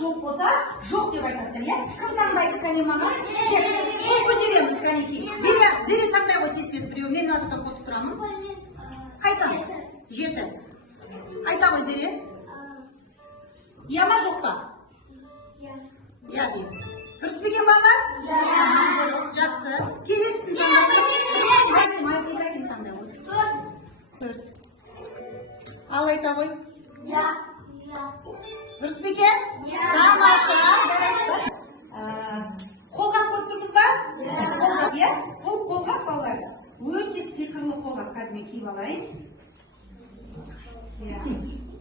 жоқ болса, жоқ деп айтасыздар, иә? Кім таңдайды, кәне маған? Қол көтереміз, кәнеки. Зере таңдай ғой тез-тез біреу. Мен мына жақтан қосып тұрамын. Қайсан? 7. Айта ғой Зере. Иә ма, жоқ па? Иә дейді. Дұрыс па екен балалар? Жақсы. Келесін Ибрагим таңдай ғой. 4. Ал айта ғой. Дұрыс па екен? Тамаша. Қолғап көріп тұрмыз ба? Қолғап, иә? Бұл қолғап балалар. Өте сиқырлы қолғап. Қазір мен киіп алайын.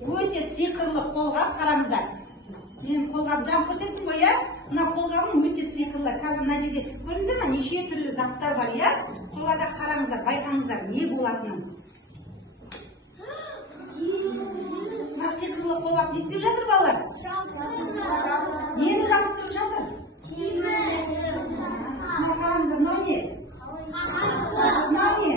Өте сиқырлы қолғап. Қараңыздар. Мен қолғап жағып көрсеттім ғой, иә? Мына қолғабым өте сиқырлы. Қазір мына жерде көрдіңіздер ме? Неше түрлі заттар бар, иә? Соларда қараңыздар, байқаңыздар, не болатынын. Мына сиқырлы қолғап не істеп жатыр балалар? Нені жабыстырып жатыр? Қараңыздар, мынау не? Мынау не?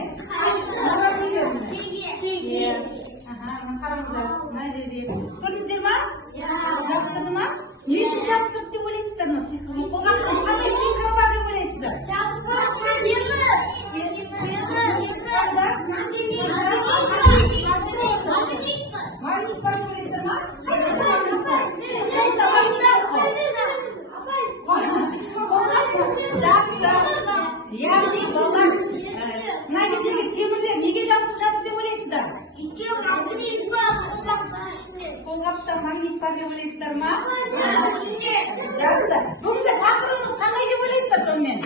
Қараңыздар, мына жерде көрдіңіздер ма? Жабыстырды ма? Не үшін жабыстырды деп ойлайсыздар? Мына сиқырлы қолғаптың қандай сиқыры бар деп ойлайсыздар? Магнит бар деп ойлайсыздар ма? Яғни балалар, мына жердегі темірлер неге жабысып жатыр деп ойлайсыздар? Қолғапта магнит бар деп ойлайсыздар ма? Жақсы. Бүгінгі тақырыбымыз қандай деп ойлайсыздар сонымен?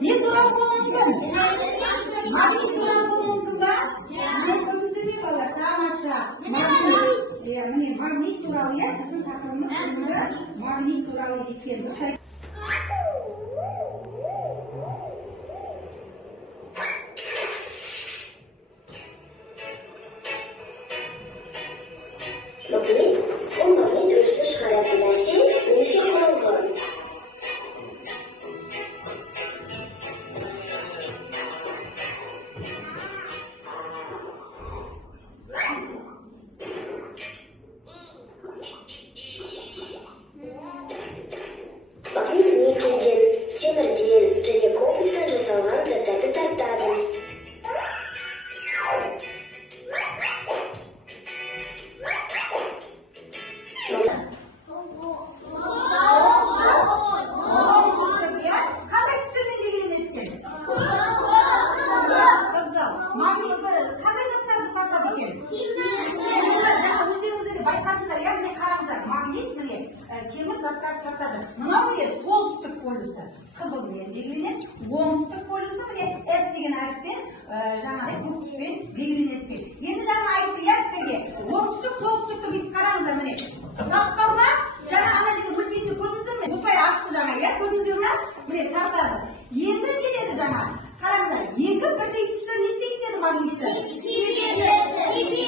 Не туралы болуы мүмкін? Магнит туралы болуы мүмкін ба? Көрдіңіздер ме балалар? Тамаша. Міне магнит туралы, иә? Біздің тақырыбымыз магнит туралы екен. Magnet ürünü çıkarabilirse neyse kurulur. Magnet nikelden, temirden және кобальттан жасалған заттарды тартады. Темір заттарды тартады. Мынау не? Солтүстік полюсы. Қызыл мен белгіленеді. Оңтүстік полюсы міне С деген әріппен жаңағыдай көк түспен белгіленеді. Енді жаңа айтты иә сіздерге. Оңтүстік, солтүстікті бүйтіп қараңыздар міне. Тапқал ма? Жаңа ана жерде мультфильмді көрдіңіздер ме? Осылай ашты жаңа, иә? Көрдіңіздер ме? Міне тартады. Енді не деді жаңа? Қараңыздар, екі бірдей түсті не істейді деді магнитті?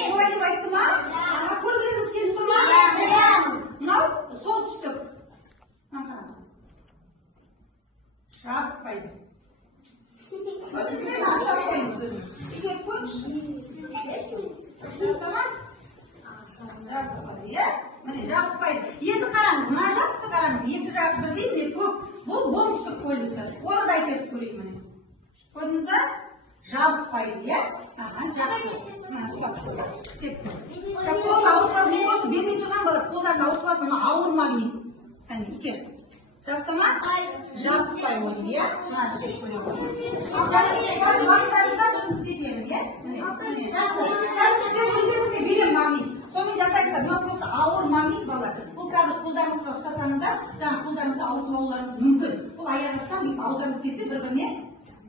Солай деп айтты ма? Көргеніңіз келіп тұр ма? Мынау солтүстік. Қараңыз. Жабыспайды. Көрдіңіздер ме? Астап қойыңыз өзіңіз. Үйде көріңізші. Жабыспайды, иә? Міне жабыспайды. Енді қараңыз, мына жақты қараңыз. Екі жағы бірдей, міне көк. Бұл оңтүстік полюсы. Оны да айтып көрейік міне. Көрдіңіз ба? Жабыспайды, иә? Жақсы. Қолды ауыртқалы не болсын, бермей тұрған балар, қолдарын ауыртқасын, ауыр магнит. Әне, итер. Жабыса ма? Жабыспай ойды, иә? Істеп көрейік. Магниттарымызда өзін істетемін, иә? Жақсы. Қазір сіздер өздеріңізге берем магнит. Сонымен жасайсыздар, мына просто ауыр магнит балар. Бұл қазір қолдарыңызға ұстасаңыздар, жаңа қолдарыңызды ауыртып алуларыңыз мүмкін. Бұл аяғыңыздан аударылып кетсе бір-біріне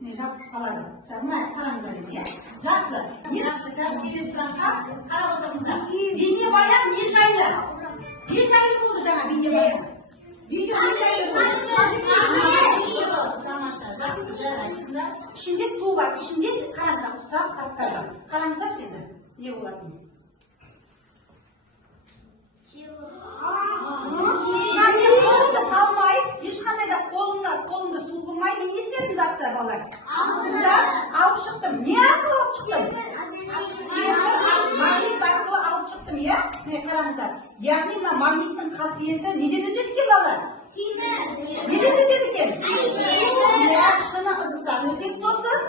жабысып қалады. Мына қараңыздар енді, иә? Жақсы. Жақсы, қазір келесі сұраққа қарап отырыңыздар. Бейнебаян не жайлы? Не жайлы болды жаңа бейнебаян? Видео не жайлы болды? Тамаша, жақсы, жарайсыңдар. Ішінде су бар, ішінде қараңыздар, ұсақ заттар бар. Қараңыздаршы енді, не болатын? Мен қолымды салмай, ешқандай да қолымды су қылмай, мен не істедім затты балалар? Алып шықтым. Не арқылы алып шықтым? Магнит арқылы алып шықтым, иә? Міне қараңыздар. Яғни мына магниттің қасиеті неден өтеді екен балалар? Неден өтеді екен? Шыны ыдыстан өтеді, сосын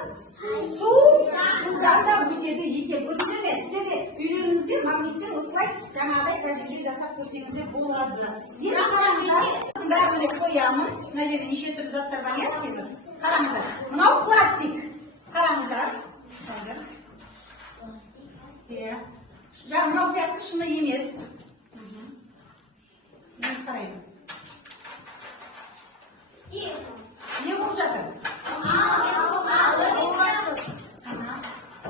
судан да өтеді екен. Көрдіңіздер ме? Сіздер де үйлеріңізде магниттен осылай жаңағыдай тәжірибе жасап көрсеңіздер болады. Енді қараңыздар, бәріне қоямын. Мына жерде неше түрлі заттар бар, иә, темір. Қараңыздар. Мынау пластик. Қараңыздар. Мынау сияқты шыны емес. Енді қараймыз. Не болып жатыр?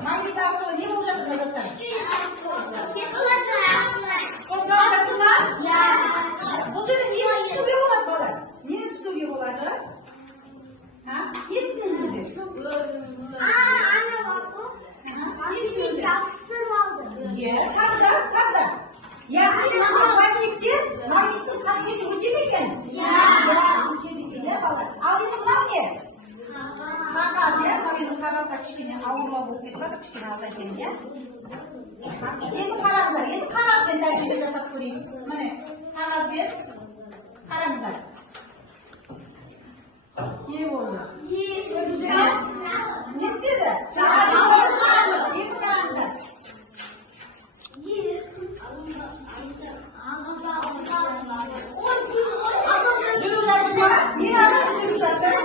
Магнит арқылы не болып жатыр заттар? Қозғалып жатыр ма? Бұл жерде не түсінуге болады бала? Нені түсінуге болады? Не түсінуіңіздер? Не түсінуіңіздер? Қағда? Яғни пластиктен магниттің қасиеті өте ме екен? Өтеді екен, иә бала? Ал енді мынау не? Қағаз, иә? Енді қағазға кішкене ауырлау болып кетіп жатыр, кішкене азайтайын, иә? Енді қараңыздар, енді қағазбен тәжірибе жасап көрейік. Міне, қағазбен қараңыздар. Не болды? Көрдіңіздер ме? Не істеді? Енді қараңыздар. Жүріп жатыр ма? Не арқылы жүріп жатыр?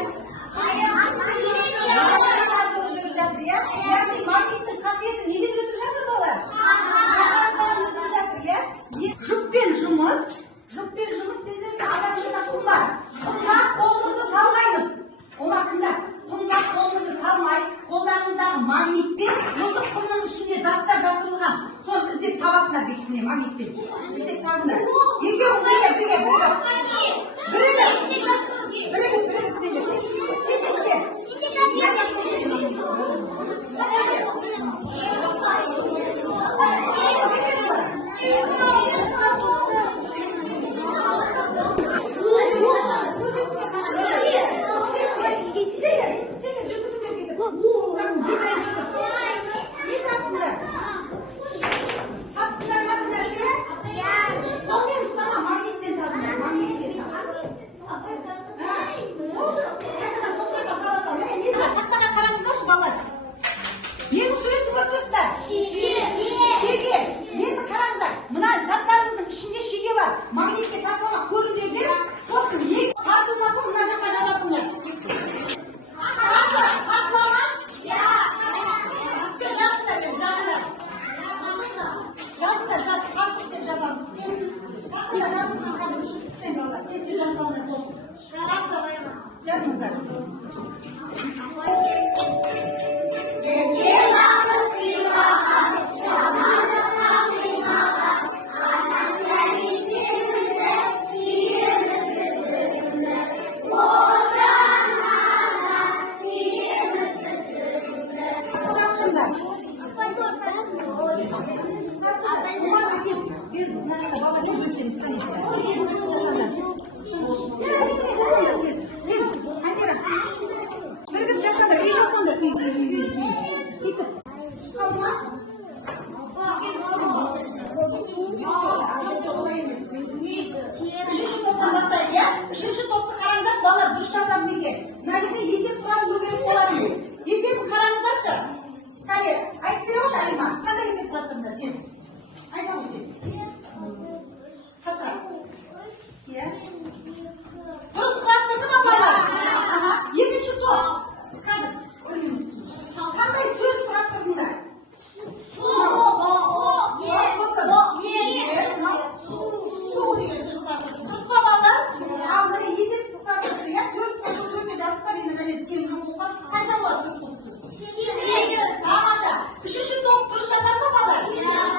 Жүріп жатыр, иә? Яғни магниттің қасиеті неден өтіп жатыр балалар? Қағаздан өтіп жатыр, иә? Жұппен жұмыс сендерге адамда құм бар. Құмға қолымызды салмаймыз. Олар тыңдап, құмға қолымызды салмай, қолдарыңыздағы магнитпен осы құмның ішінде заттар жасырылған. Соны іздеп табасыңдар бекітіне магнитпен. Іздеп табыңдар. Екеуі бірге Үшінші топты қараңыздаршы, балалар дұрыс жазады екен. Мына жерде есеп құратын бір керек болады. Есебін қараңыздаршы. Кәне, айтып бере қойшы Алима. Қандай есеп құрастырыңдар, тез. Айта ғой тез. Қатырақ. Иә. Дұрыс құрастырды ма балалар? Екінші топ. Қазір. Қандай сөз құрастырдыңдар? Үшінші топ дұрыс жасады ма балалар?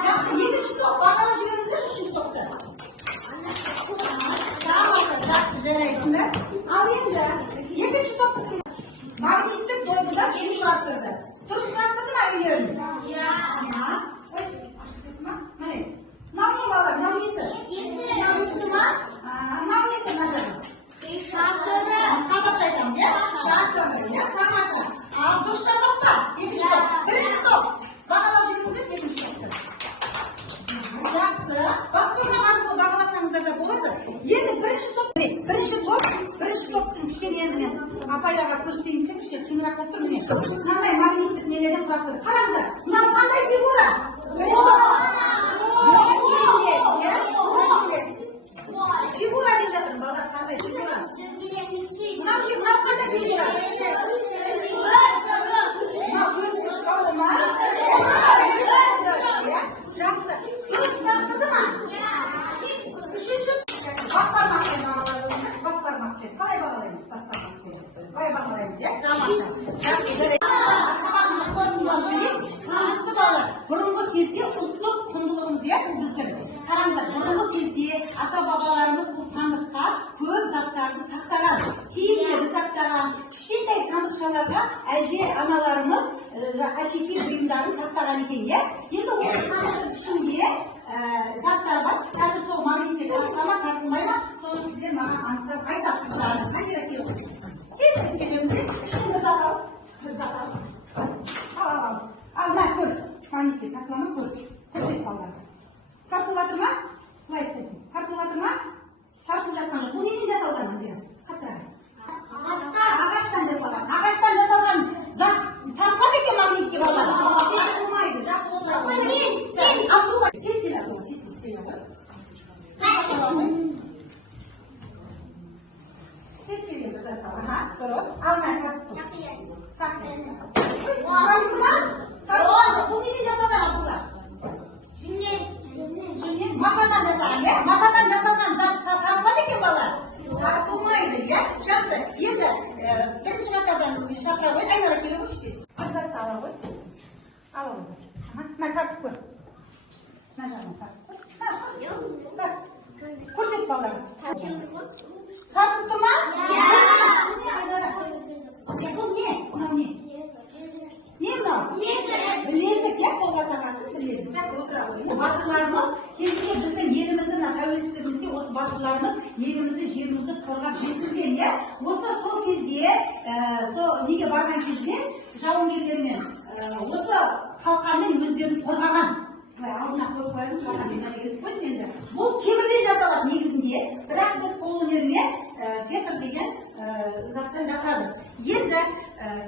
Жақсы, екінші топ бағалап жіберіңіздер үшінші топты. Жақсы, жарайсыңдар. Ал енді екінші топты магниттік дойбыдан не құрастырды? Дұрыс құрастырды ма үйлерін? Міне, мынау не балалар? Мынау несі? Мынау несі ма? Мынау несі мына жағы? Шатыры. Қазақша айтамыз, иә? Шатыры, иә? Тамаша. Ал дұрыс жасап па? Екінші топ. Бірінші топ. Бағалап жүріңіздер екінші топты. Жақсы. Басқа арқылы бағаласаңыздар да болады. Бірінші топтың кішкене енді мен апайларға көрсетейін десем, кішкене қиынырақ болып тұр міне. Мынандай магниттік нелерден құрастырып. Қараңыздар, мынау қандай фигура? Фигура деп жатыр, балалар, қандай фигура? Мынау қандай фигура? Мынау төртінші балы ма? Жақсы. Дұрыс бастырды ма? Үшінші бас бармақпен бағалаймыз. Бас бармақпен. Қалай бағалаймыз бас бармақпен? Қалай бағалаймыз, иә? Тамаша. Жақсы. Сабағымызды қорытындылап жіберейік. Санақты балалар. Бұрынғы кезде ұлттық құндылығымыз, иә, бұл біздің. Қараңыздар, бұрынғы кезде ата-бабаларымыз бұл сандыққа көп заттарды сақтаған, киімдерді сақтаған, кішкентай сандықшаларға әже аналарымыз әшекей бұйымдарын сақтаған екен, иә? Енді осы сандықтың ішінде заттар бар. Қазір сол магнитке тартылама, тартылмай ма? Соны сіздер маған анықтап айтасыздар. Қайда келіп тез келеміз де кішкене зат алып, бір зат алып. Ал, мына көр. Магнитке тартылама көр. Көрсет балаларға. Тартылып жатыр ма? Былай істесін. Тартылып жатыр ма? Тартылып жатқан жоқ. Бұл неден жасалған мына? Қатырайын. Ағаштан жасалған. Ағаштан жасалған зат тартылады екен магнитке балалар. Тартылмайды. Жақсы отыра қойыңыз. Ал бұл келтелі бұл. Тез келеді. Тез келген бір зат ал. Дұрыс. Ал мына тартып тұр. Тартып. Тартылды ма? Тартылды. Бұл неден жасалған абылар? Мақадан жасалған, иә? Мақадан жасалған зат тартылады екен балалар? Тартылмайды, иә? Жақсы. Енді бірінші қатардан шақыра қойып, айнара келе қойшы. Бір затты ала қой. Ала қой зат. Мына тартып көр. Мына жағын тартып көр. Көрсет балаларға. Тартып тұр ма? Бұл не? Мынау не? Не мынау? Білезік, иә? Қолға тағатын білезік. Отыра қойыңыз. Батырларымыз, келгенде біздің еліміздің тәуелсіздігімізге осы батырларымыз елімізді, жерімізді қорғап жеткізген, иә? Осы сол кезде, неге барған кезде жауынгерлермен осы қалқанмен өздерін қорғаған. Алдына қойып қояйын, қалқанмен келіп қойдым енді. Бұл темірден жасалады негізінде, бірақ біз қолөнермен фетр деген заттан жасадық. Енді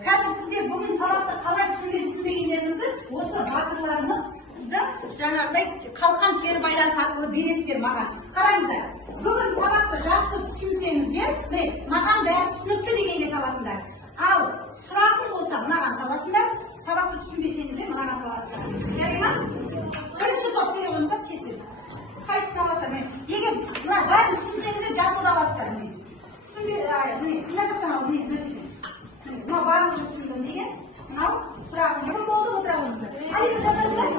қазір сіздер бүгін сабақты қалай түсінбегендеріңізді осы батырларымызды жаңағыдай қалқан кері байланыс арқылы бересіздер маған. Қараңыздар, бүгін сабақты жақсы түсінсеңіздер, маған бәрі түсінікті дегенге саласыңдар. Ал сұрақым болса мынаған саласыңдар, сабақты түсінбесеңіздер мынаған саласыңдар. Жарай ма? Бірінші топ келе қойыңыздар, шешесіз. Қайсысын аласыздар? Егер мына бәрін түсінсеңіздер жасылды аласыздар. Мына жақтан ал, мынау барлығын түсіндім деген. Мынау сұрағым бұрын болды, отыра қойыңыздар. Ал енді жасаңыздар.